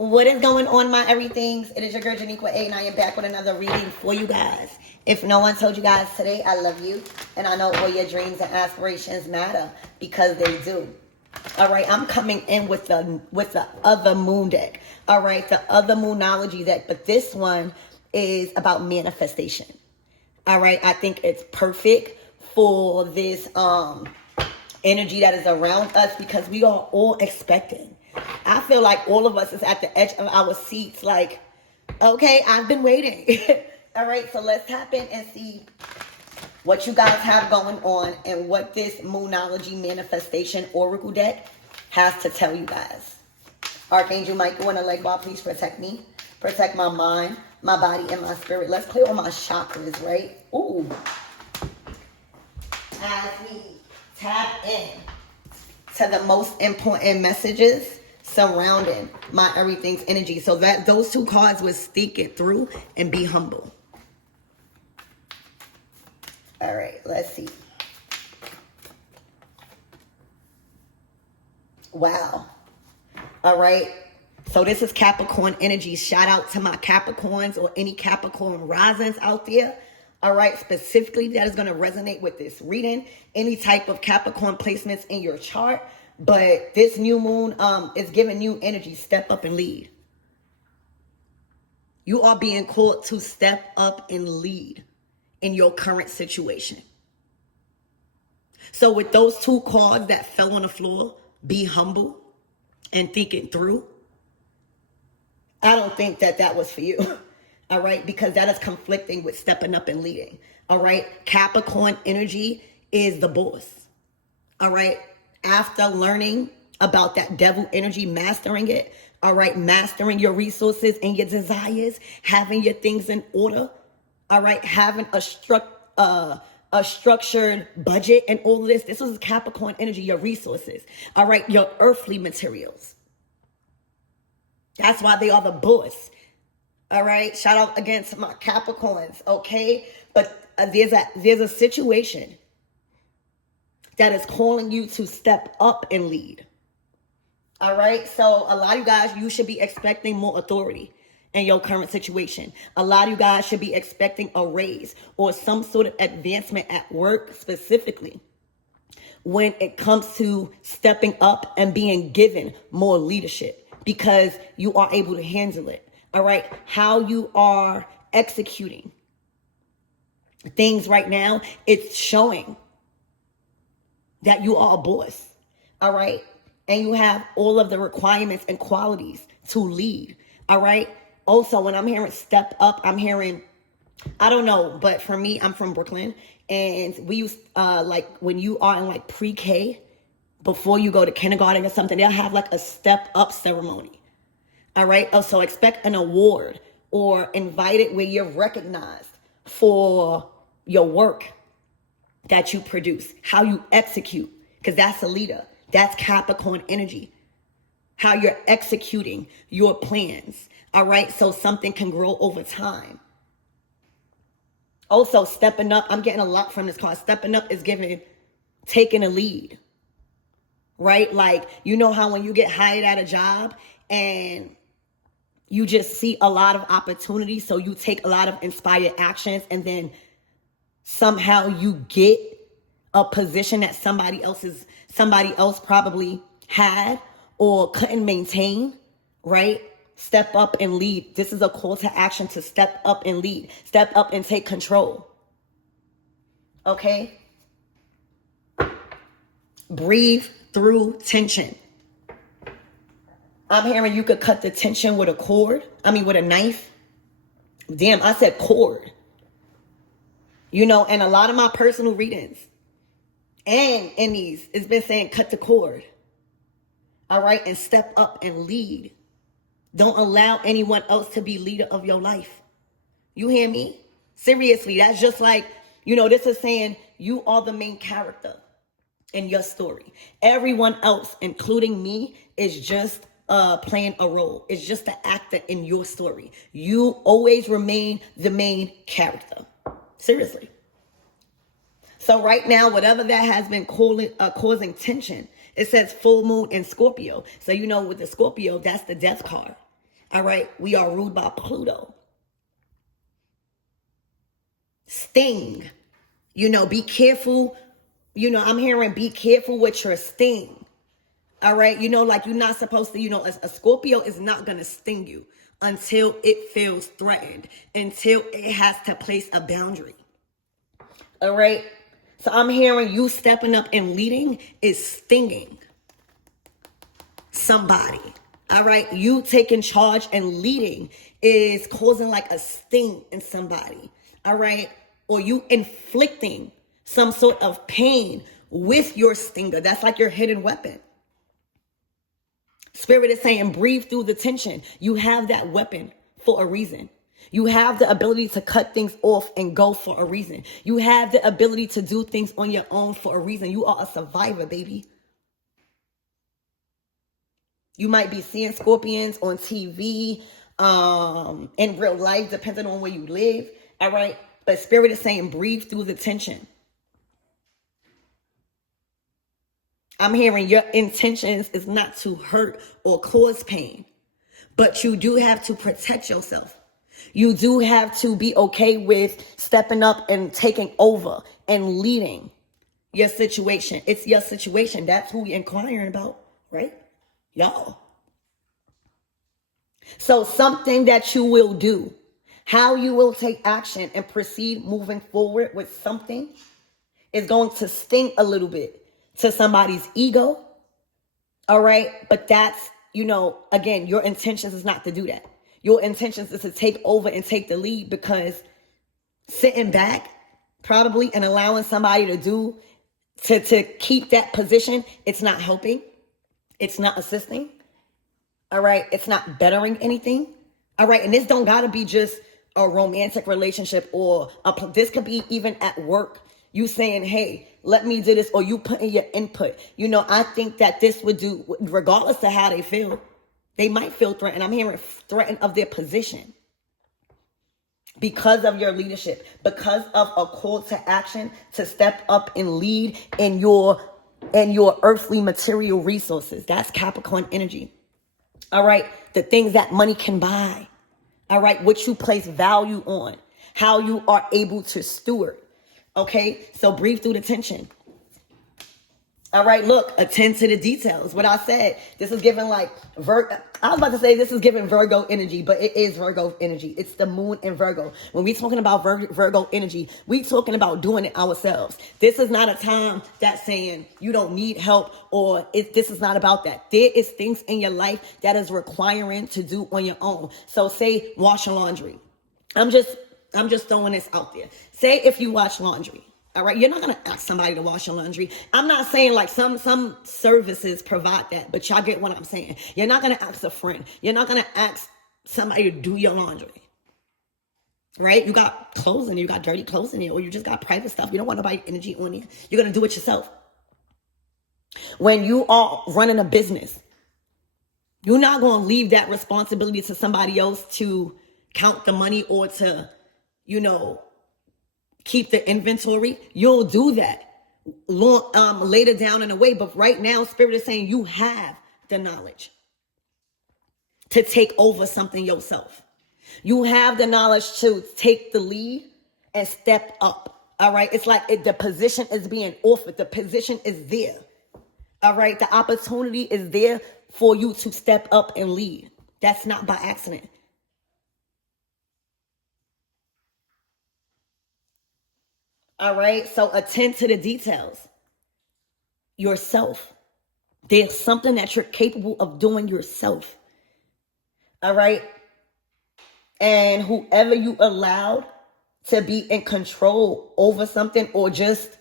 What is going on, my everythings? It is your girl Janiqua A, and I am back with another reading for you guys. If no one told you guys today, I love you, and I know all your dreams and aspirations matter because they do. All right, I'm coming in with the other moon deck. All right, the other moonology deck, but this one is about manifestation. All right, I think it's perfect for this energy that is around us because we are all expecting. I feel like all of us is at the edge of our seats like, okay, I've been waiting. All right, so let's tap in and see what you guys have going on and what this Moonology Manifestation Oracle deck has to tell you guys. Archangel Michael and Alegba, please protect me. Protect my mind, my body, and my spirit. Let's clear all my chakras, right? Ooh. As we tap in to the most important messages surrounding my everything's energy. So that those two cards would speak it through and be humble. All right, let's see. Wow. All right. So this is Capricorn energy. Shout out to my Capricorns or any Capricorn risings out there. All right. Specifically, that is going to resonate with this reading. Any type of Capricorn placements in your chart. But this new moon is giving you energy. Step up and lead. You are being called to step up and lead in your current situation. So with those two cards that fell on the floor, be humble and think it through. I don't think that was for you. All right. Because that is conflicting with stepping up and leading. All right. Capricorn energy is the boss. All right. After learning about that devil energy, mastering it, all right, mastering your resources and your desires, having your things in order, all right, having a structured budget and all of this. This is Capricorn energy, your resources, all right, your earthly materials. That's why they are the boss. All right, shout out again to my Capricorns, okay? But there's a situation that is calling you to step up and lead. All right. So a lot of you guys, you should be expecting more authority in your current situation. A lot of you guys should be expecting a raise or some sort of advancement at work specifically when it comes to stepping up and being given more leadership because you are able to handle it. All right. How you are executing things right now, it's showing that you are a boss, all right? And you have all of the requirements and qualities to lead, all right? Also, when I'm hearing step up, I'm hearing, I don't know, but for me, I'm from Brooklyn. And we use, like when you are in like pre-K, before you go to kindergarten or something, they'll have like a step up ceremony, all right? So expect an award or invited where you're recognized for your work that you produce, how you execute, because that's a leader. That's Capricorn energy. How you're executing your plans. All right. So something can grow over time. Also, stepping up. I'm getting a lot from this card. Stepping up is taking a lead. Right? Like, you know how when you get hired at a job and you just see a lot of opportunities. So you take a lot of inspired actions and then somehow you get a position that somebody else probably had or couldn't maintain, right? Step up and lead. This is a call to action to step up and lead. Step up and take control. Okay? Breathe through tension. I'm hearing you could cut the tension with with a knife. Damn, I said cord. You know, and a lot of my personal readings and in these, it's been saying cut the cord. All right. And step up and lead. Don't allow anyone else to be leader of your life. You hear me? Seriously, that's just like, this is saying you are the main character in your story. Everyone else, including me, is just playing a role. It's just an actor in your story. You always remain the main character. Seriously. So right now, whatever that has been causing tension, it says full moon in Scorpio. So with the Scorpio, that's the death card. All right. We are ruled by Pluto. Sting. Be careful. I'm hearing be careful with your sting. All right. Like you're not supposed to, a Scorpio is not going to sting you until it feels threatened, until it has to place a boundary. All right. So I'm hearing you stepping up and leading is stinging somebody. All right. You taking charge and leading is causing like a sting in somebody. All right. Or you inflicting some sort of pain with your stinger. That's like your hidden weapon. Spirit is saying, breathe through the tension. You have that weapon for a reason. You have the ability to cut things off and go for a reason. You have the ability to do things on your own for a reason. You are a survivor, baby. You might be seeing scorpions on TV, in real life, depending on where you live. All right. But Spirit is saying, breathe through the tension. I'm hearing your intentions is not to hurt or cause pain, but you do have to protect yourself. You do have to be okay with stepping up and taking over and leading your situation. It's your situation. That's who we're inquiring about, right? Y'all. So something that you will do, how you will take action and proceed moving forward with something is going to sting a little bit to somebody's ego. All right. But that's, again, your intentions is not to do that. Your intentions is to take over and take the lead, because sitting back probably and allowing somebody to keep that position, it's not helping. It's not assisting. All right. It's not bettering anything. All right. And this don't gotta be just a romantic relationship, or this could be even at work. You saying, hey, let me do this, or you put in your input. I think that this would do, regardless of how they feel. They might feel threatened. I'm hearing threatened of their position because of your leadership, because of a call to action to step up and lead in your earthly material resources. That's Capricorn energy. All right. The things that money can buy. All right. What you place value on, how you are able to steward. Okay. So breathe through the tension. All right. Look, attend to the details. What I said, this is giving like I was about to say this is giving Virgo energy, but it is Virgo energy. It's the moon in Virgo. When we talking about Virgo energy, we talking about doing it ourselves. This is not a time that's saying you don't need help, or this is not about that. There is things in your life that is requiring to do on your own. So say wash your laundry. I'm just throwing this out there. Say if you wash laundry. All right. You're not going to ask somebody to wash your laundry. I'm not saying like some services provide that, but y'all get what I'm saying. You're not going to ask a friend. You're not going to ask somebody to do your laundry. Right? You got clothes in there. You got dirty clothes in there, or you just got private stuff. You don't want nobody's energy on you. You're going to do it yourself. When you are running a business, you're not going to leave that responsibility to somebody else to count the money or to, keep the inventory. You'll do that later down in the way. But right now, Spirit is saying you have the knowledge to take over something yourself. You have the knowledge to take the lead and step up. All right. It's like the position is being offered. The position is there. All right. The opportunity is there for you to step up and lead. That's not by accident. All right. So attend to the details yourself. There's something that you're capable of doing yourself. All right. And whoever you allowed to be in control over something, or just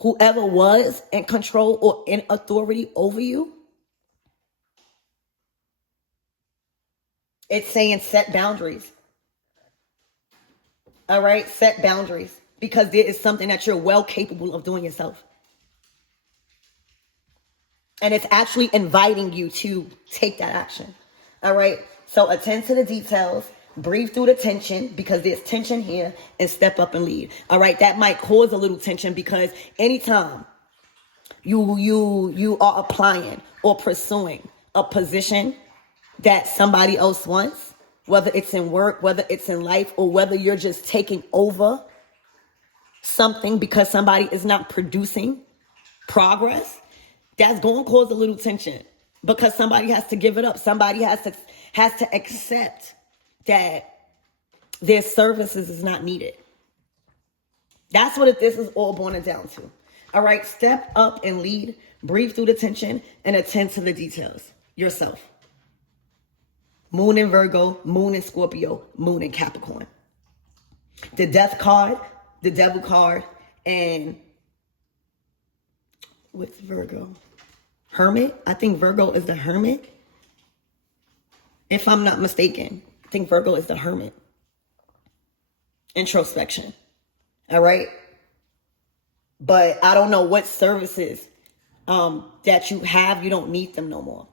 whoever was in control or in authority over you, it's saying set boundaries. All right. Set boundaries. Because there is something that you're well capable of doing yourself. And it's actually inviting you to take that action. All right. So attend to the details, breathe through the tension, because there's tension here, and step up and lead. All right. That might cause a little tension, because anytime you are applying or pursuing a position that somebody else wants, whether it's in work, whether it's in life, or whether you're just taking over something because somebody is not producing progress, that's going to cause a little tension because somebody has to give it up. Somebody has to accept that their services is not needed. That's what this is all boiling down to. All right, step up and lead, breathe through the tension, and attend to the details yourself. Moon in Virgo, Moon in Scorpio, Moon in Capricorn. The Death card, the Devil card, and what's Virgo? Hermit? I think Virgo is the Hermit. If I'm not mistaken, I think Virgo is the Hermit. Introspection. All right? But I don't know what services that you have, you don't need them no more.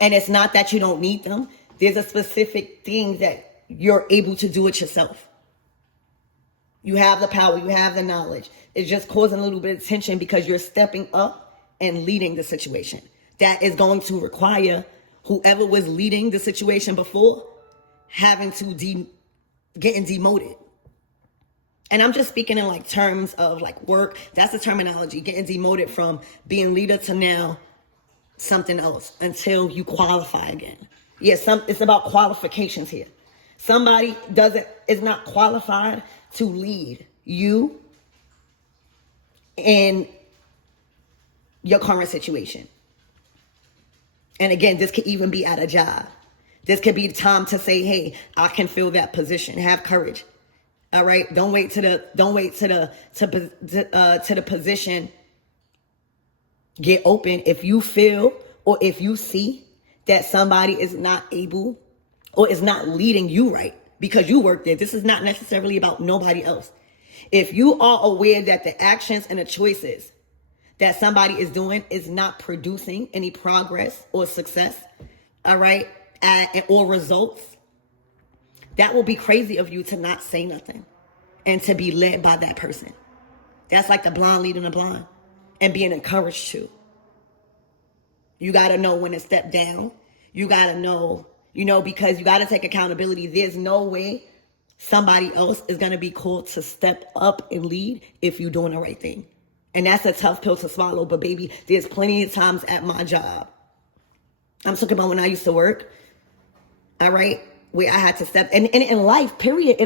And it's not that you don't need them. There's a specific thing that you're able to do it yourself. You have the power, you have the knowledge. It's just causing a little bit of tension because you're stepping up and leading the situation. That is going to require whoever was leading the situation before having to getting demoted. And I'm just speaking in like terms of like work. That's the terminology, getting demoted from being leader to now something else until you qualify again. Yes, it's about qualifications here. Somebody is not qualified to lead you in your current situation. And again, this could even be at a job. This could be the time to say, hey, I can fill that position. Have courage. All right. Don't wait to the position get open. If you feel or if you see that somebody is not able or is not leading you right because you work there, this is not necessarily about nobody else. If you are aware that the actions and the choices that somebody is doing is not producing any progress or success, all right, or results, that will be crazy of you to not say nothing and to be led by that person. That's like the blind leading the blind and being encouraged to. You got to know when to step down. You got to know, because you got to take accountability. There's no way somebody else is going to be called to step up and lead if you're doing the right thing. And that's a tough pill to swallow. But baby, there's plenty of times at my job. I'm talking about when I used to work. All right. Where I had to step and in life, period.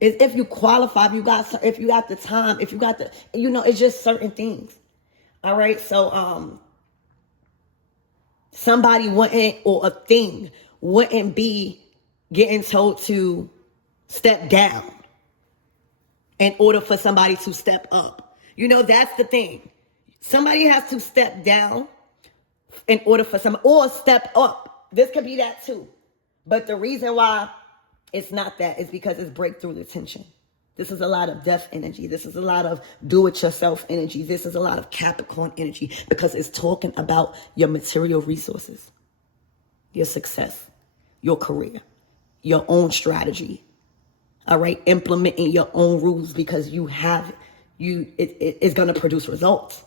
If you qualify, if you got the time, if you got the, it's just certain things. All right. So, somebody wouldn't, or a thing wouldn't be getting told to step down in order for somebody to step up. That's the thing. Somebody has to step down in order for somebody, or step up. This could be that too. But the reason why it's not that is because it's breakthrough the tension. This is a lot of death energy. This is a lot of do-it-yourself energy. This is a lot of Capricorn energy because it's talking about your material resources, your success, your career, your own strategy. All right, implementing your own rules because it's going to produce results.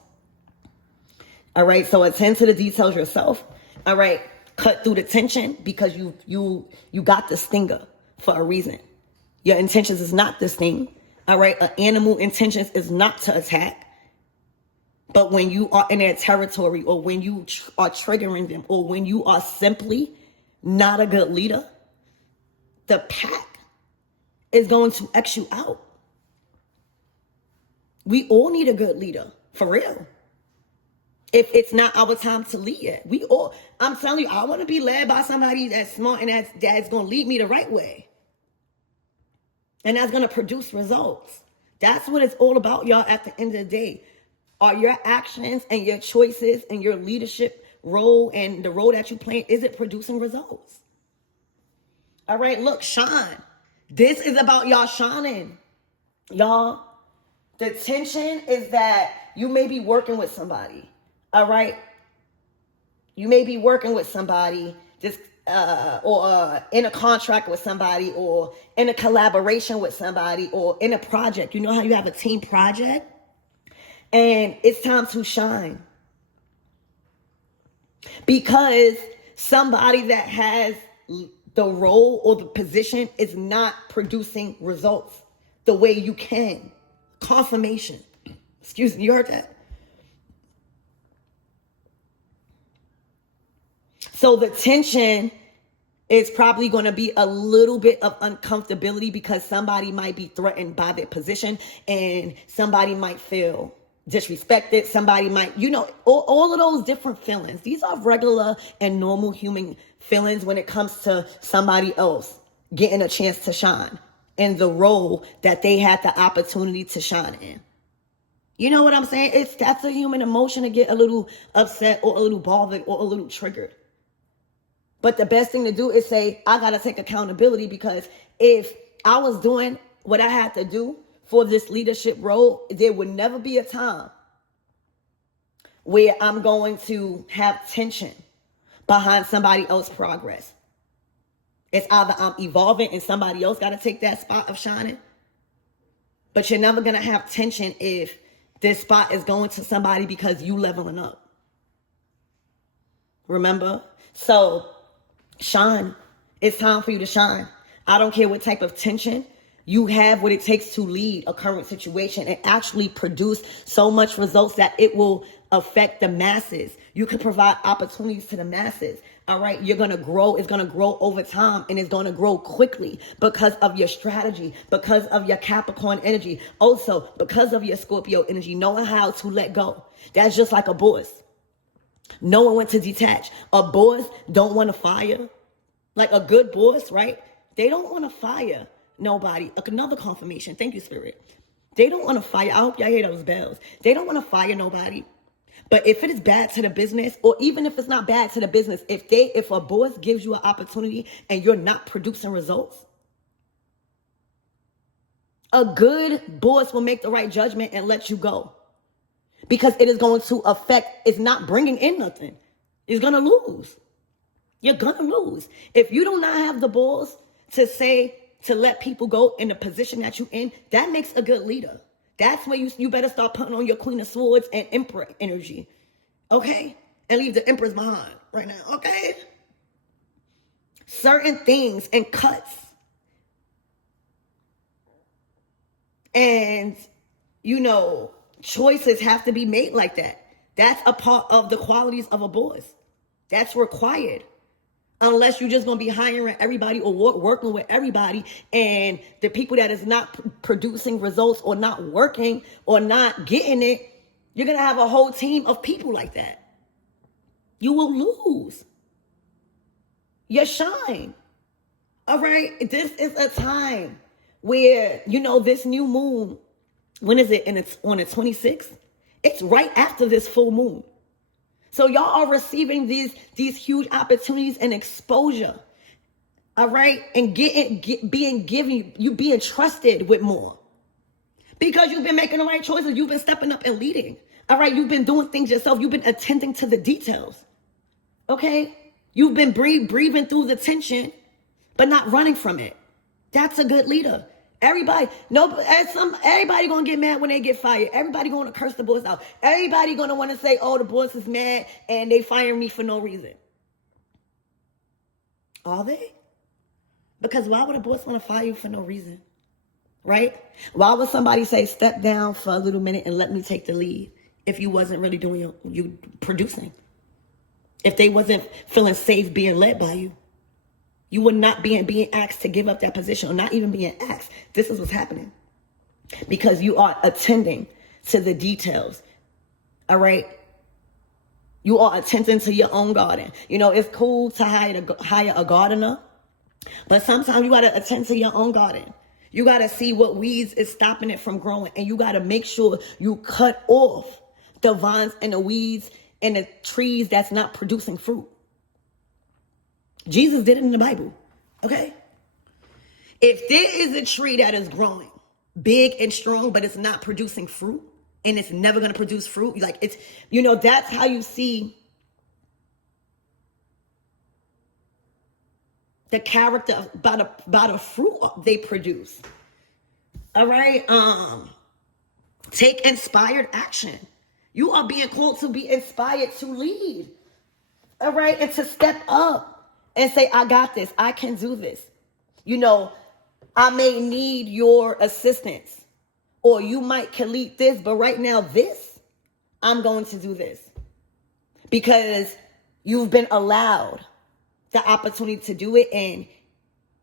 All right, so attend to the details yourself. All right, cut through the tension because you got the stinger for a reason. Your intentions is not this thing. All right, an animal intentions is not to attack. But when you are in their territory, or when you are triggering them, or when you are simply not a good leader, the pack is going to X you out. We all need a good leader, for real. If it's not our time to lead it, I'm telling you, I want to be led by somebody that's smart and that's going to lead me the right way. And that's going to produce results. That's what it's all about, y'all, at the end of the day. Are your actions and your choices and your leadership role and the role that you play, is it producing results? All right, look, shine. This is about y'all shining. Y'all, the tension is that you may be working with somebody. All right. You may be working with somebody or in a contract with somebody, or in a collaboration with somebody, or in a project. You know how you have a team project And it's time to shine. Because somebody that has the role or the position is not producing results the way you can. Confirmation. Excuse me, you heard that? So the tension is probably going to be a little bit of uncomfortability because somebody might be threatened by their position and somebody might feel disrespected. Somebody might, all of those different feelings. These are regular and normal human feelings when it comes to somebody else getting a chance to shine in the role that they had the opportunity to shine in. You know what I'm saying? That's a human emotion to get a little upset or a little bothered or a little triggered. But the best thing to do is say, I got to take accountability, because if I was doing what I had to do for this leadership role, there would never be a time where I'm going to have tension behind somebody else's progress. It's either I'm evolving and somebody else got to take that spot of shining, but you're never going to have tension if this spot is going to somebody because you leveling up. Remember? So shine. It's time for you to shine. I don't care what type of tension you have, what it takes to lead a current situation and actually produce so much results that it will affect the masses. You can provide opportunities to the masses. All right, you're going to grow. It's going to grow over time, and it's going to grow quickly because of your strategy, because of your Capricorn energy. Also, because of your Scorpio energy, knowing how to let go. That's just like a boss. Knowing when to detach. A boss don't want to fire. Like a good boss, right? They don't want to fire nobody. Another confirmation. Thank you, Spirit. They don't want to fire. I hope y'all hear those bells. They don't want to fire nobody. But if it is bad to the business, or even if it's not bad to the business, if a boss gives you an opportunity and you're not producing results, a good boss will make the right judgment and let you go. Because it is going to affect, it's not bringing in nothing. It's going to lose. You're going to lose. If you do not have the balls to let people go in the position that you're in, that makes a good leader. That's where you better start putting on your Queen of Swords and Emperor energy. Okay? And leave the Emperors behind right now. Okay? Certain things and cuts. And, choices have to be made like that. That's a part of the qualities of a boss. That's required. Unless you're just going to be hiring everybody or working with everybody, and the people that is not producing results or not working or not getting it, you're going to have a whole team of people like that. You will lose your shine. All right? This is a time where, this new moon, when is it? And it's on the 26th. It's right after this full moon. So y'all are receiving these huge opportunities and exposure. All right? And being trusted with more. Because you've been making the right choices. You've been stepping up and leading. All right? You've been doing things yourself. You've been attending to the details. Okay? You've been breathing through the tension, but not running from it. That's a good leader. Everybody gonna get mad when they get fired. Everybody gonna curse the boss out. Everybody gonna want to say, "Oh, the boss is mad and they firing me for no reason." Are they? Because why would a boss want to fire you for no reason? Right? Why would somebody say, "Step down for a little minute and let me take the lead," if you wasn't really doing you producing? If they wasn't feeling safe being led by you? You would not being asked to give up that position, or not even being asked. This is what's happening. Because you are attending to the details. All right? You are attending to your own garden. It's cool to hire a gardener, but sometimes you got to attend to your own garden. You got to see what weeds is stopping it from growing, and you got to make sure you cut off the vines and the weeds and the trees that's not producing fruit. Jesus did it in the Bible, okay? If there is a tree that is growing big and strong, but it's not producing fruit, and it's never going to produce fruit, that's how you see the character by the fruit they produce. All right? Take inspired action. You are being called to be inspired to lead. All right. And to step up and say, I got this. I can do this. You know, I may need your assistance, or you might can lead this, but right now I'm going to do this because you've been allowed the opportunity to do it. And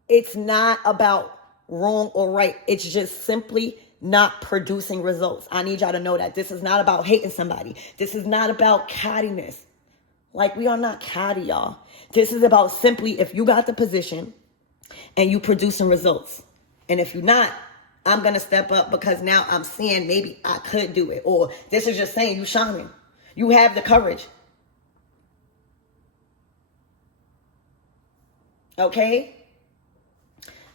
it's not about wrong or right. It's just simply not producing results. I need y'all to know that this is not about hating somebody. This is not about cattiness. Like, we are not catty, y'all. This is about simply, if you got the position and you producing results. And if you're not, I'm going to step up because now I'm seeing maybe I could do it. Or this is just saying you shining. You have the courage. Okay?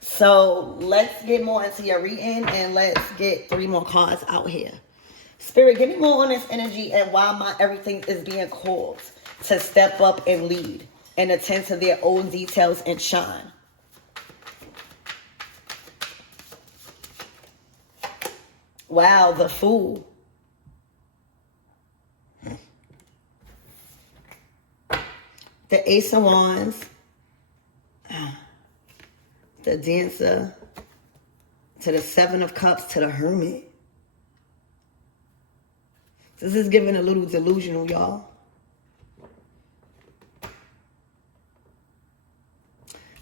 So let's get more into your reading and let's get 3 more cards out here. Spirit, give me more on this energy and why everything is being called to step up and lead and attend to their own details and shine. Wow, the Fool. The Ace of Wands. The Dancer. To the 7 of Cups. To the Hermit. This is giving a little delusional, y'all.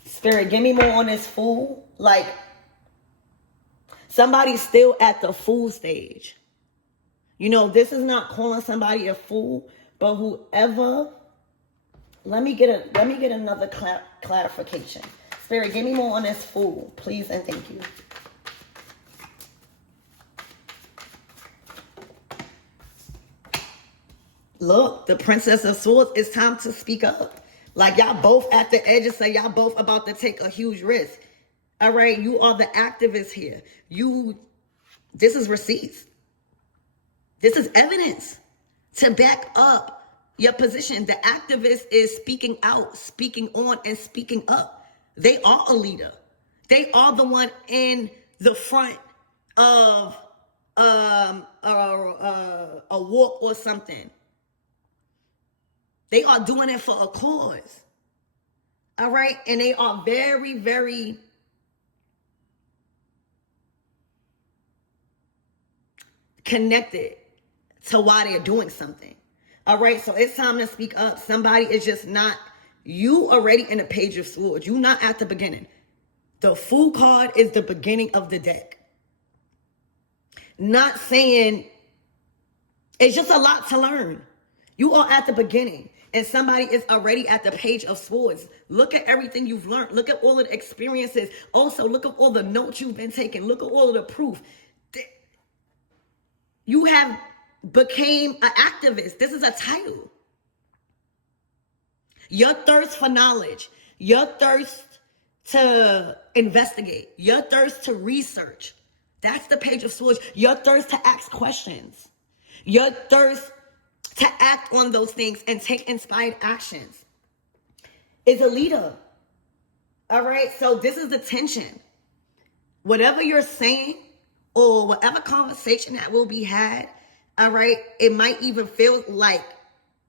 Spirit, give me more on this Fool. Like, somebody's still at the fool stage. You know, this is not calling somebody a fool, but whoever. Let me get another clarification. Spirit, give me more on this Fool, please and thank you. Look, the Princess of Swords, it's time to speak up. Like, y'all both at the edge and say y'all both about to take a huge risk. All right, you are the activists here. This is receipts. This is evidence to back up your position. The activist is speaking out, speaking on, and speaking up. They are a leader. They are the one in the front of a walk or something. They are doing it for a cause. All right, and they are very, very connected to why they're doing something. All right, so it's time to speak up. Somebody is just not, you already in a Page of Swords. You're not at the beginning. The Fool card is the beginning of the deck. Not saying, it's just a lot to learn. You are at the beginning and somebody is already at the Page of Swords. Look at everything you've learned. Look at all of the experiences. Also, look at all the notes you've been taking. Look at all of the proof. You have became an activist. This is a title. Your thirst for knowledge, your thirst to investigate, your thirst to research. That's the Page of Swords. Your thirst to ask questions. Your thirst to act on those things and take inspired actions is a leader. All right? So this is the tension. Whatever you're saying or whatever conversation that will be had, all right, it might even feel like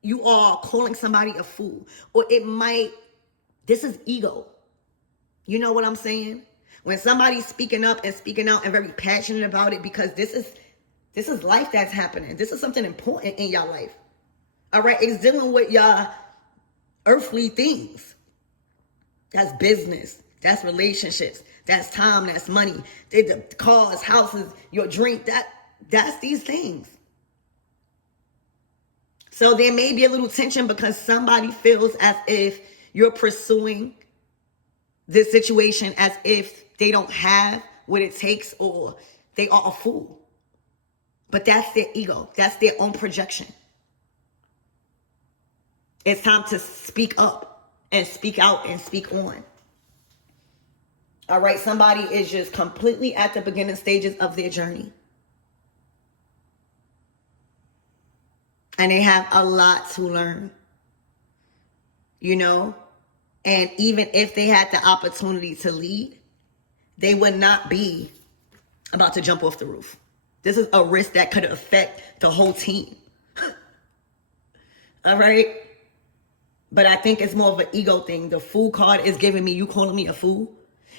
you are calling somebody a fool. Or it might, this is ego. You know what I'm saying? When somebody's speaking up and speaking out and very passionate about it, because this is life that's happening. This is something important in your life. All right, it's dealing with your earthly things. That's business. That's relationships. That's time. That's money. The cars, houses, your drink. That's these things. So there may be a little tension because somebody feels as if you're pursuing this situation as if they don't have what it takes or they are a fool. But that's their ego. That's their own projection. It's time to speak up and speak out and speak on. All right, somebody is just completely at the beginning stages of their journey. And they have a lot to learn. You know? And even if they had the opportunity to lead, they would not be about to jump off the roof. This is a risk that could affect the whole team. All right? But I think it's more of an ego thing. The fool card is giving me, you calling me a fool?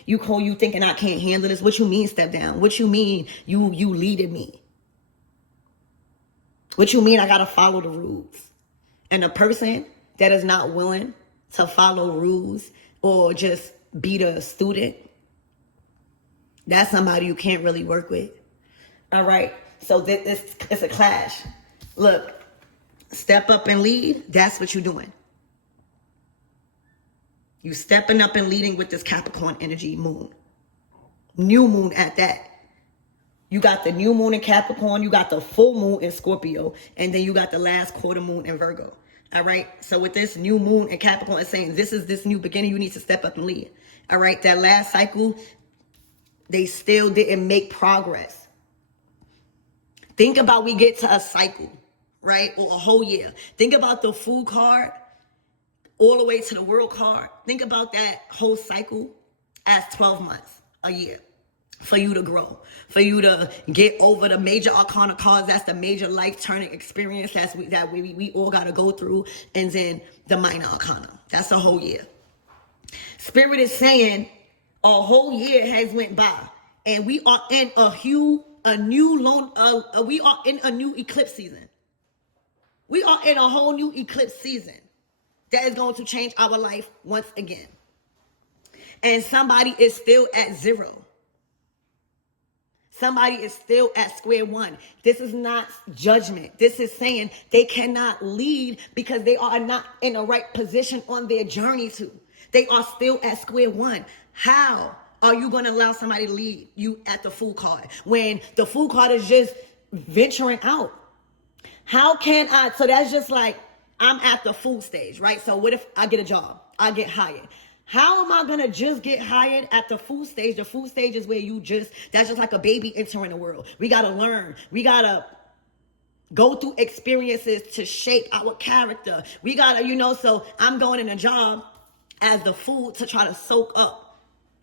You thinking I can't handle this? What you mean step down? What you mean you leaded me? What you mean I gotta follow the rules? And a person that is not willing to follow rules or just be the student, that's somebody you can't really work with. All right? So it's a clash. Look, step up and lead, that's what you're doing. You stepping up and leading with this Capricorn energy moon. New moon at that. You got the new moon in Capricorn, you got the full moon in Scorpio, and then you got the last quarter moon in Virgo. All right? So with this new moon in Capricorn, it's saying this is this new beginning, you need to step up and lead. All right? That last cycle, they still didn't make progress. Think about we get to a cycle, right? Or a whole year. Think about the Fool card all the way to the World card. Think about that whole cycle as 12 months, a year, for you to grow, for you to get over the major arcana cards. That's the major life-turning experience that we all got to go through. And then the minor arcana. That's a whole year. Spirit is saying a whole year has went by, and we are in we are in a new eclipse season. We are in a whole new eclipse season that is going to change our life once again. And somebody is still at zero. Somebody is still at square one. This is not judgment. This is saying they cannot lead because they are not in the right position on their journey to. They are still at square one. How are you going to allow somebody to lead you at the Fool card when the Fool card is just venturing out? How can I? So that's just like, I'm at the Fool stage, right? So what if I get a job? I get hired. How am I going to just get hired at the Fool stage? The Fool stage is where that's just like a baby entering the world. We got to learn. We got to go through experiences to shape our character. We got to, so I'm going in a job as the Fool to try to soak up.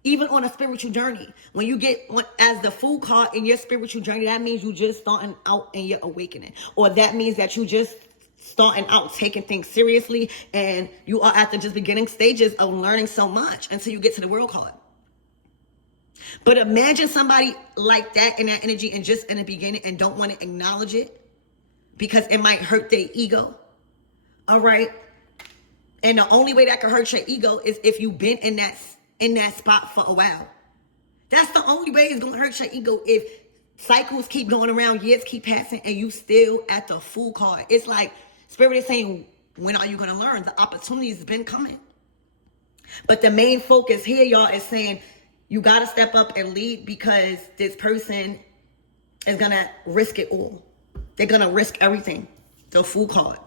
Even on a spiritual journey. When you get as the Fool card in your spiritual journey, that means you just starting out in your awakening. Or that means that you just starting out taking things seriously, and you are at the just beginning stages of learning so much until you get to the World card. But imagine somebody like that in that energy and just in the beginning and don't want to acknowledge it because it might hurt their ego. All right? And the only way that can hurt your ego is if you've been in that spot for a while. That's the only way it's going to hurt your ego. If cycles keep going around, years keep passing, and you still at the Fool card. It's like Spirit is saying, when are you going to learn? The opportunity's been coming. But the main focus here, y'all, is saying you got to step up and lead because this person is going to risk it all. They're going to risk everything. The Fool card.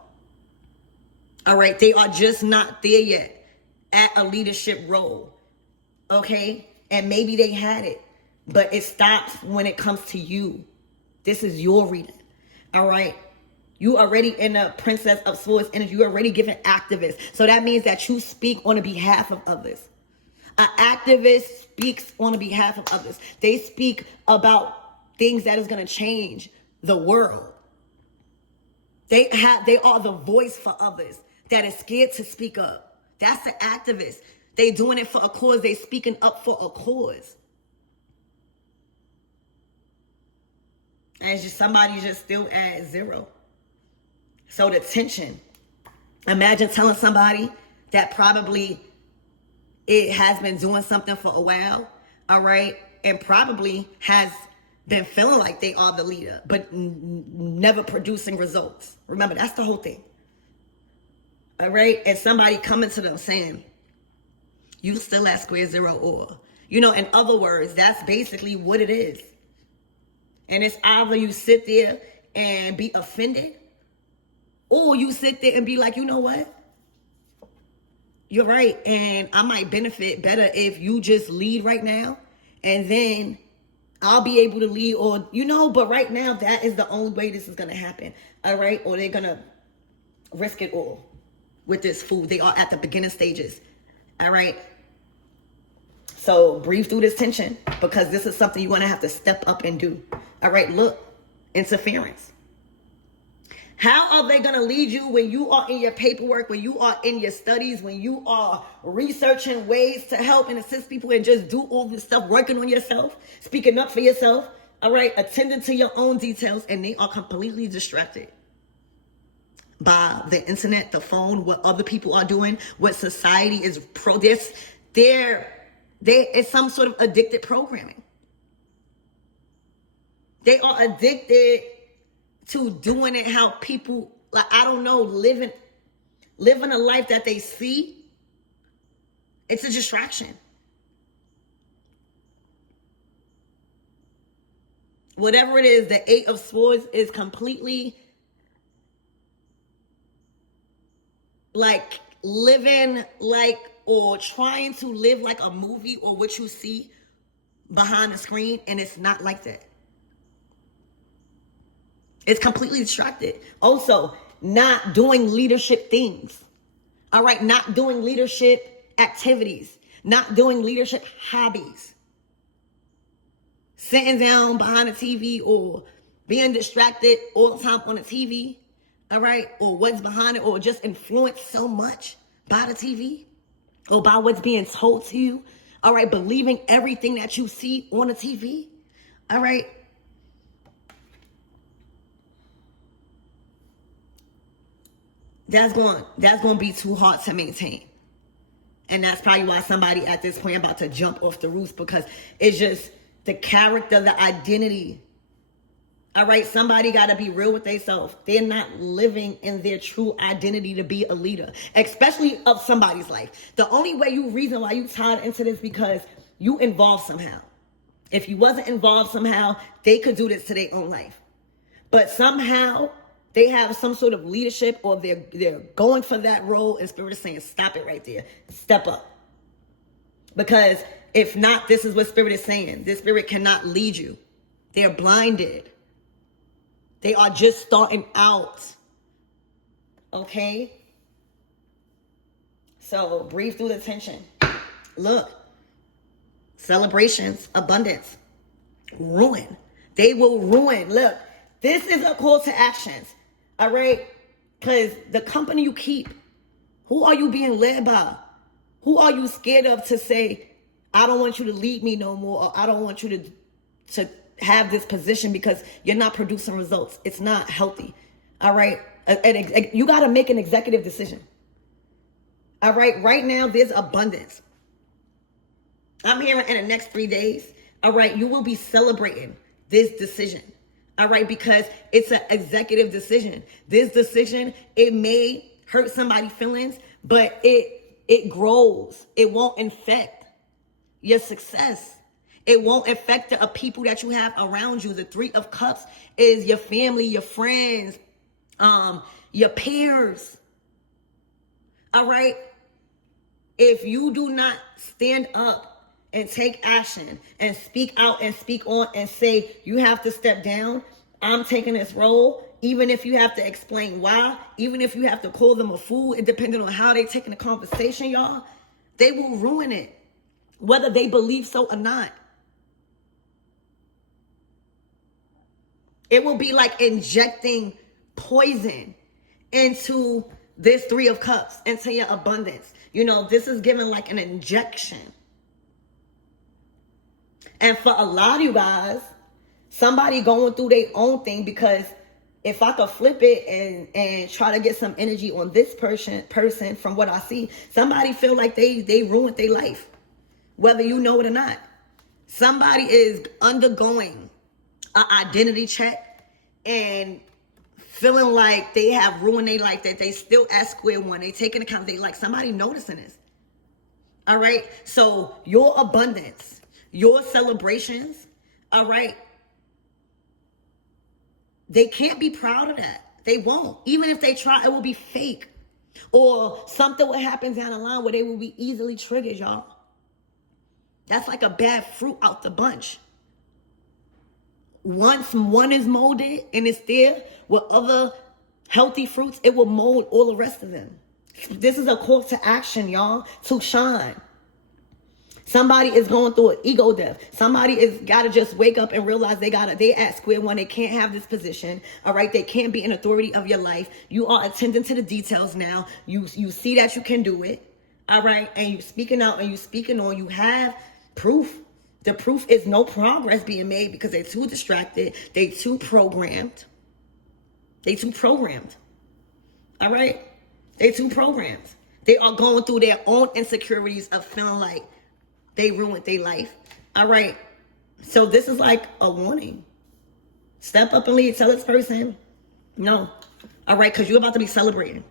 All right? They are just not there yet at a leadership role. Okay? And maybe they had it, but it stops when it comes to you. This is your reading. All right? You already in a Princess of Swords energy. You already giving activist. So that means that you speak on the behalf of others. An activist speaks on the behalf of others. They speak about things that is going to change the world. They are the voice for others that is scared to speak up. That's the activist. They doing it for a cause. They speaking up for a cause. And it's just somebody just still at zero. So the tension. Imagine telling somebody that probably it has been doing something for a while, all right, and probably has been feeling like they are the leader, but never producing results. Remember, that's the whole thing. All right, and somebody coming to them saying, you still at square zero, or, in other words, that's basically what it is. And it's either you sit there and be offended, or you sit there and be like, you know what? You're right. And I might benefit better if you just lead right now. And then I'll be able to lead, or, but right now that is the only way this is going to happen. All right. Or they're going to risk it all with this Fool. They are at the beginning stages. All right. So breathe through this tension because this is something you're going to have to step up and do. All right. Look, interference. How are they going to lead you when you are in your paperwork, when you are in your studies, when you are researching ways to help and assist people and just do all this stuff, working on yourself, speaking up for yourself, all right, attending to your own details, and they are completely distracted by the internet, the phone, what other people are doing, what society is it's some sort of addicted programming. They are addicted to doing it how people, like, I don't know, living a life that they see. It's a distraction. Whatever it is, the Eight of Swords is completely like living like, or trying to live like a movie or what you see behind the screen, and it's not like that. It's completely distracted. Also, not doing leadership things. All right, not doing leadership activities, not doing leadership hobbies. Sitting down behind a TV or being distracted all the time on the TV, all right, or what's behind it, or just influenced so much by the TV or by what's being told to you, all right, believing everything that you see on the TV, all right. That's going to be too hard to maintain. And that's probably why somebody at this point about to jump off the roof, because it's just the character, the identity. All right, somebody got to be real with themselves. They're not living in their true identity to be a leader, especially of somebody's life. The only way reason why you tied into this because you involved somehow. If you wasn't involved somehow, they could do this to their own life. But somehow they have some sort of leadership, or they're going for that role, and Spirit is saying, stop it right there. Step up. Because if not, this is what Spirit is saying. This Spirit cannot lead you. They're blinded. They are just starting out. Okay? So breathe through the tension. Look. Celebrations, abundance, ruin. They will ruin. Look, this is a call to actions. All right? Because the company you keep, who are you being led by? Who are you scared of to say, I don't want you to lead me no more, or I don't want you to have this position because you're not producing results. It's not healthy. All right? You got to make an executive decision. All right? Right now, there's abundance. I'm hearing in the next 3 days, all right, you will be celebrating this decision. All right, because it's an executive decision. This decision, it may hurt somebody's feelings, but it grows. It won't infect your success. It won't affect the people that you have around you. The Three of Cups is your family, your friends, your peers. All right? If you do not stand up and take action and speak out and speak on and say, you have to step down, I'm taking this role, even if you have to explain why, even if you have to call them a fool, it depending on how they taking the conversation, y'all, they will ruin it, whether they believe so or not. It will be like injecting poison into this Three of Cups, into your abundance. You know, this is given like an injection. And for a lot of you guys, somebody going through their own thing, because if I could flip it and try to get some energy on this person from what I see, somebody feel like they ruined their life, whether you know it or not. Somebody is undergoing an identity check and feeling like they have ruined their life, that they still at square one. They take into account, they like somebody noticing this. All right. So your abundance, your celebrations, all right, they can't be proud of that. They won't. Even if they try, it will be fake. Or something will happen down the line where they will be easily triggered, y'all. That's like a bad fruit out the bunch. Once one is molded and it's there with other healthy fruits, it will mold all the rest of them. This is a call to action, y'all, to shine. Somebody is going through an ego death. Somebody is gotta just wake up and realize they at square one. They can't have this position. All right. They can't be an authority of your life. You are attending to the details now. You see that you can do it. All right. And you speaking out and you speaking on. You have proof. The proof is no progress being made because they're too distracted. They too programmed. All right. They too programmed. They are going through their own insecurities of feeling like they ruined their life. All right. So this is like a warning. Step up and lead. Tell this person no. All right. Because you're about to be celebrating.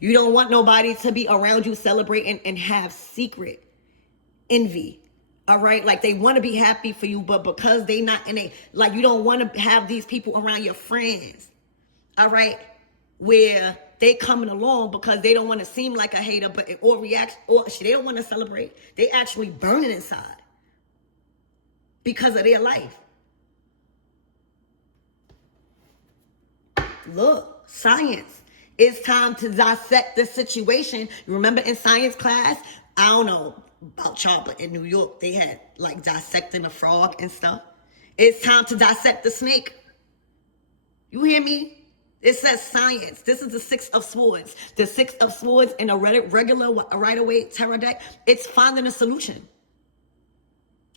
You don't want nobody to be around you celebrating and have secret envy. All right. Like they want to be happy for you, but because they not in a, like you don't want to have these people around your friends. All right. Where they coming along because they don't want to seem like a hater, but or react, or they don't want to celebrate. They actually burning inside because of their life. Look, science. It's time to dissect the situation. You remember in science class? I don't know about y'all, but in New York, they had like dissecting a frog and stuff. It's time to dissect the snake. You hear me? It says science. This is the Six of Swords. The Six of Swords in a regular Rider-Waite tarot deck. It's finding a solution.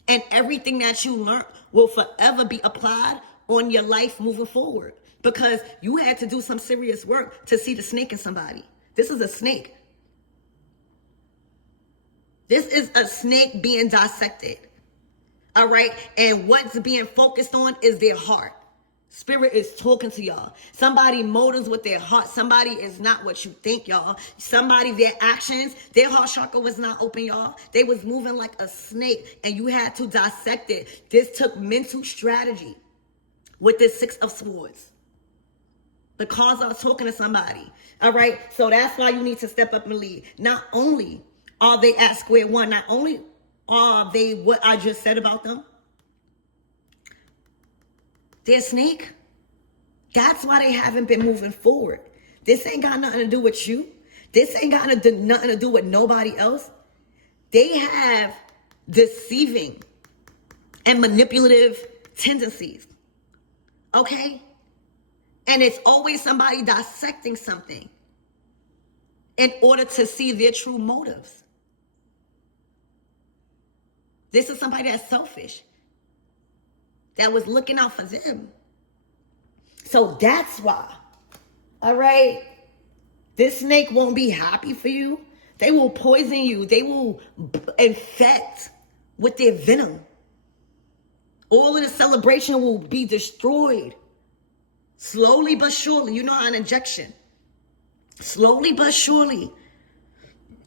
And everything that you learned will forever be applied on your life moving forward. Because you had to do some serious work to see the snake in somebody. This is a snake. This is a snake being dissected. All right? And what's being focused on is their heart. Spirit is talking to y'all. Somebody motives with their heart. Somebody is not what you think, y'all. Somebody, their actions, their heart chakra was not open, y'all. They was moving like a snake and you had to dissect it. This took mental strategy with this Six of Swords. Because I was talking to somebody. All right. So that's why you need to step up and lead. Not only are they at square one, not only are they what I just said about them, they're snake. That's why they haven't been moving forward. This ain't got nothing to do with you. This ain't got nothing to do with nobody else. They have deceiving and manipulative tendencies. Okay? And it's always somebody dissecting something in order to see their true motives. This is somebody that's selfish, that was looking out for them. So that's why, all right, this snake won't be happy for you. They will poison you. They will infect with their venom. All of the celebration will be destroyed. Slowly but surely, you know, an injection. Slowly but surely,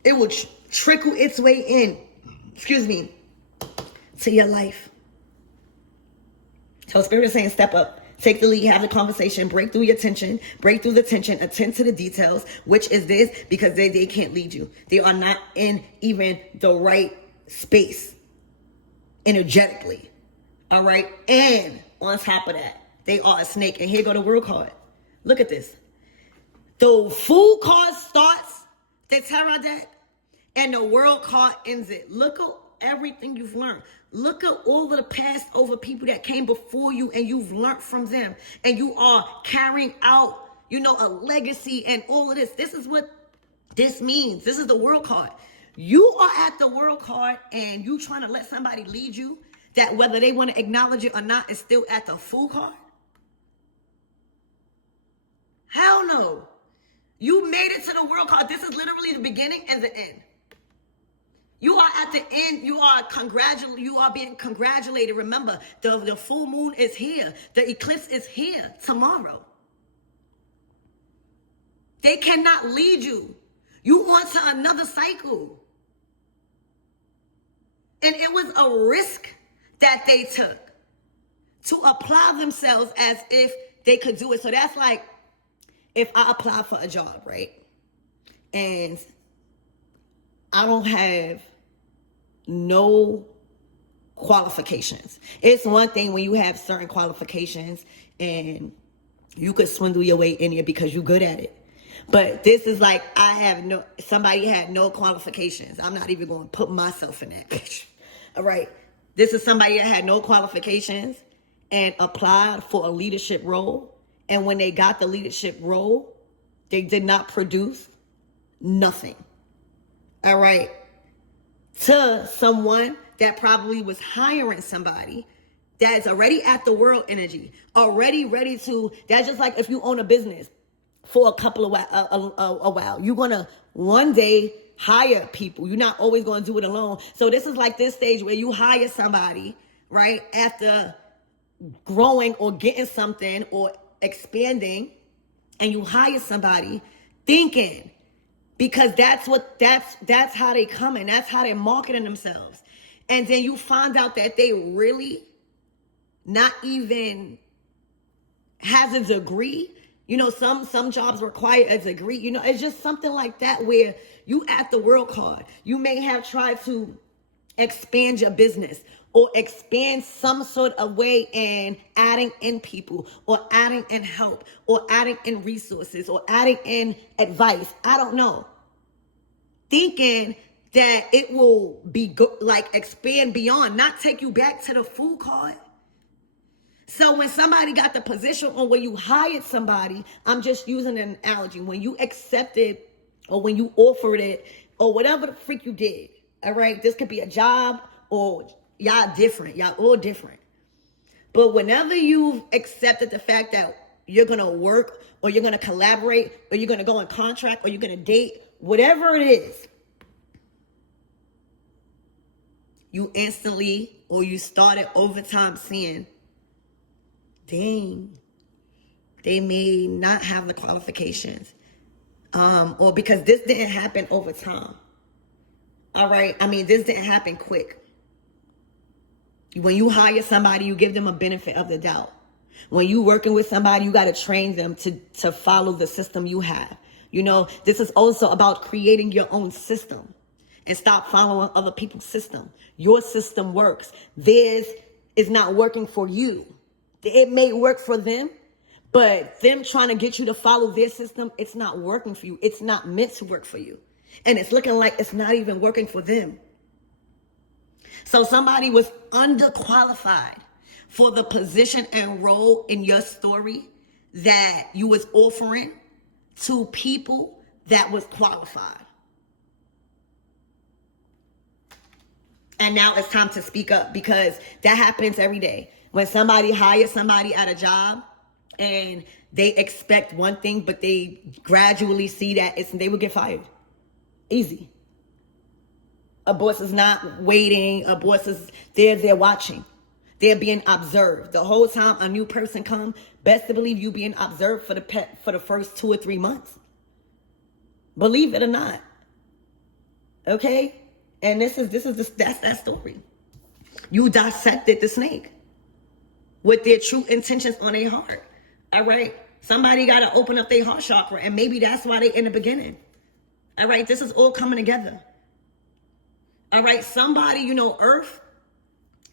it will trickle its way in, to your life. So Spirit is saying, step up, take the lead, have the conversation, break through your tension, break through the tension, attend to the details, which is this, because they can't lead you. They are not in even the right space energetically. All right. And on top of that, they are a snake. And here go the World card. Look at this. The Fool card starts the tarot deck and the World card ends it. Look at everything you've learned. Look at all of the past over people that came before you and you've learned from them. And you are carrying out, you know, a legacy and all of this. This is what this means. This is the World card. You are at the World card and you trying to let somebody lead you that whether they want to acknowledge it or not is still at the Fool card. Hell no. You made it to the World card. This is literally the beginning and the end. You are at the end. You are being congratulated. Remember, the full moon is here. The eclipse is here tomorrow. They cannot lead you. You on to another cycle. And it was a risk that they took to apply themselves as if they could do it. So that's like, if I apply for a job, right? And I don't have no qualifications. It's one thing when you have certain qualifications and you could swindle your way in here because you're good at it. But this is like, somebody had no qualifications. I'm not even going to put myself in that picture. All right. This is somebody that had no qualifications and applied for a leadership role. And when they got the leadership role, they did not produce nothing. All right. To someone that probably was hiring somebody that's already at the world energy, already ready to, that's just like if you own a business for a while, you're going to one day hire people. You're not always going to do it alone. So this is like this stage where you hire somebody, right? After growing or getting something or expanding, and you hire somebody thinking, because that's how they come in. That's how they're marketing themselves. And then you find out that they really not even has a degree. You know, some jobs require a degree. You know, it's just something like that where you at the world card. You may have tried to expand your business or expand some sort of way in adding in people or adding in help or adding in resources or adding in advice. I don't know. Thinking that it will be like expand beyond, not take you back to the food card. So when somebody got the position on where you hired somebody, I'm just using an analogy. When you accepted or when you offered it or whatever the freak you did, all right? This could be a job or y'all different. Y'all all different. But whenever you've accepted the fact that you're going to work or you're going to collaborate or you're going to go on contract or you're going to date, whatever it is, you instantly or you started over time seeing, dang, they may not have the qualifications. Or because this didn't happen over time. All right. I mean, this didn't happen quick. When you hire somebody, you give them a benefit of the doubt. When you working with somebody, you got to train them to follow the system you have. You know, this is also about creating your own system and stop following other people's system. Your system works. Theirs is not working for you. It may work for them, but them trying to get you to follow their system, it's not working for you. It's not meant to work for you. And it's looking like it's not even working for them. So somebody was underqualified for the position and role in your story that you was offering to people that was qualified. And now it's time to speak up, because that happens every day. When somebody hires somebody at a job and they expect one thing, but they gradually see that they will get fired. Easy. A boss is not waiting. A boss is they're watching. They're being observed. The whole time a new person come, best to believe you being observed for the first 2 or 3 months. Believe it or not. Okay? And that's that story. You dissected the snake with their true intentions on their heart. All right? Somebody got to open up their heart chakra, and maybe that's why they in the beginning. All right? This is all coming together. All right? Somebody, you know, Earth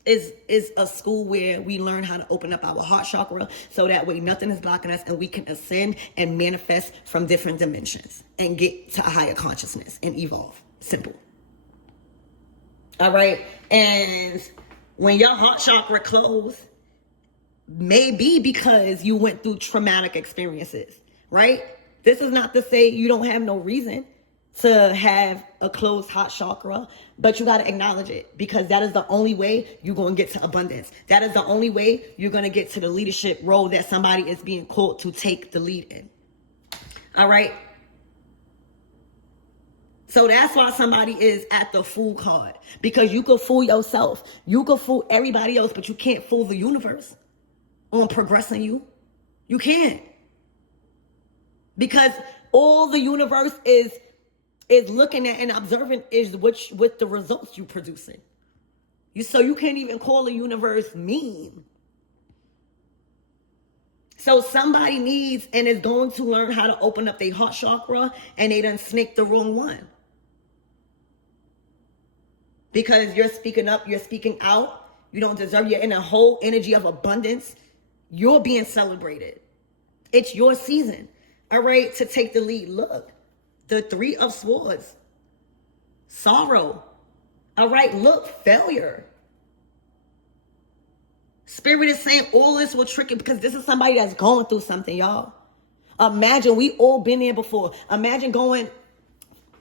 is a school where we learn how to open up our heart chakra so that way nothing is blocking us and we can ascend and manifest from different dimensions and get to a higher consciousness and evolve. Simple. All right? And when your heart chakra closed, maybe because you went through traumatic experiences, right? This is not to say you don't have no reason to have a closed heart chakra, but you got to acknowledge it, because that is the only way you're going to get to abundance. That is the only way you're going to get to the leadership role that somebody is being called to take the lead in. All right? So that's why somebody is at the fool card, because you could fool yourself. You could fool everybody else, but you can't fool the universe on progressing you. You can't. Because all the universe is looking at and observing is with the results you producing. So you can't even call the universe mean. So somebody needs and is going to learn how to open up their heart chakra, and they done snaked the wrong one. Because you're speaking up, you're speaking out, you don't deserve, you're in a whole energy of abundance. You're being celebrated. It's your season. all right, to take the lead. Look, the Three of Swords, sorrow, all right, look, failure. Spirit is saying all this will trick you because this is somebody that's going through something, y'all. Imagine, we all been there before. Imagine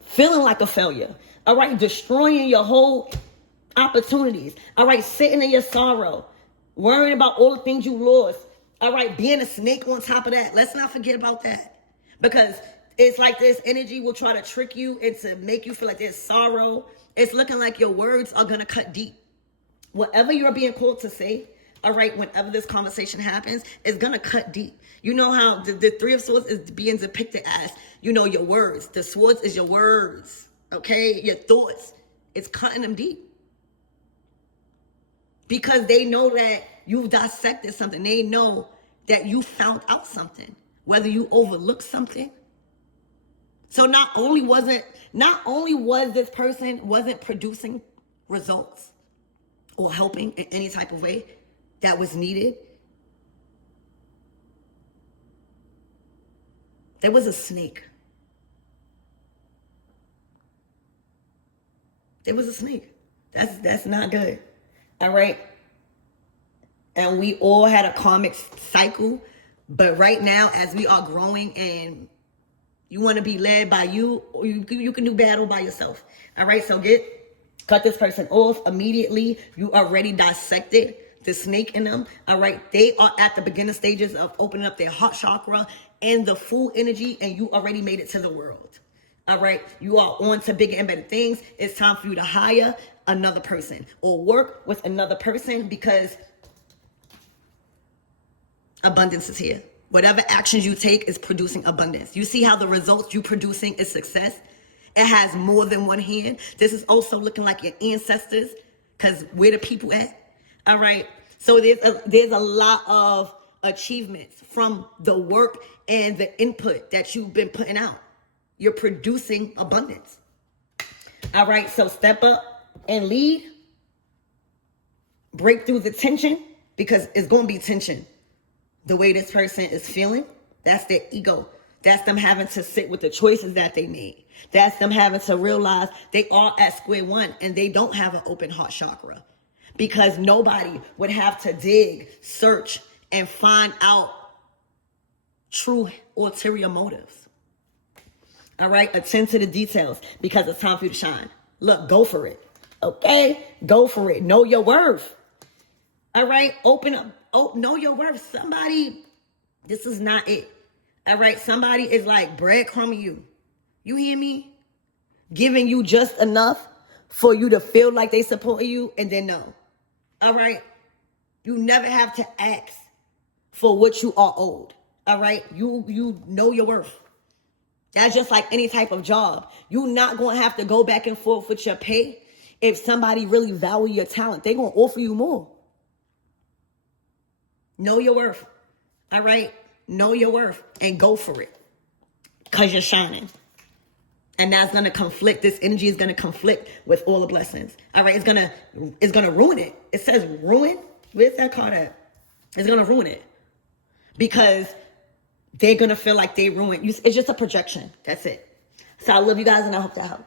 feeling like a failure, all right, destroying your whole opportunities, all right, sitting in your sorrow, worrying about all the things you lost, all right, being a snake on top of that. Let's not forget about that, because it's like this energy will try to trick you into make you feel like there's sorrow. It's looking like your words are going to cut deep. Whatever you're being called to say, all right, whenever this conversation happens, it's going to cut deep. You know how the Three of Swords is being depicted as, you know, your words. The swords is your words, okay? Your thoughts. It's cutting them deep. Because they know that you've dissected something. They know that you found out something. Whether you overlooked something. So not only was this person wasn't producing results or helping in any type of way that was needed, there was a snake. There was a snake. That's not good. All right. And we all had a karmic cycle. But right now, as we are growing and you want to be led by you, or you can do battle by yourself. All right. So cut this person off immediately. You already dissected the snake in them. All right. They are at the beginning stages of opening up their heart chakra and the full energy, and you already made it to the world. All right. You are on to bigger and better things. It's time for you to hire another person or work with another person, because abundance is here. Whatever actions you take is producing abundance. You see how the results you're producing is success? It has more than one hand. This is also looking like your ancestors, because where the people at? All right. So there's a lot of achievements from the work and the input that you've been putting out. You're producing abundance. All right. So step up and lead. Break through the tension, because it's going to be tension. The way this person is feeling, that's their ego. That's them having to sit with the choices that they made. That's them having to realize they are at square one and they don't have an open heart chakra, because nobody would have to dig, search, and find out true ulterior motives. All right, attend to the details, because it's time for you to shine. Look, go for it. Okay, go for it. Know your worth. All right, open up. Oh, know your worth. Somebody, this is not it. All right, somebody is like breadcrumbing you. You hear me? Giving you just enough for you to feel like they support you, and then no. All right, you never have to ask for what you are owed. All right, you know your worth. That's just like any type of job. You're not going to have to go back and forth with your pay. If somebody really value your talent, they're going to offer you more. Know your worth. All right? Know your worth and go for it, because you're shining. And that's going to conflict. This energy is going to conflict with all the blessings. All right? It's going to ruin it. It says ruin. Where's that card at? It's going to ruin it, because they're going to feel like they ruined you. It's just a projection. That's it. So I love you guys, and I hope that helps.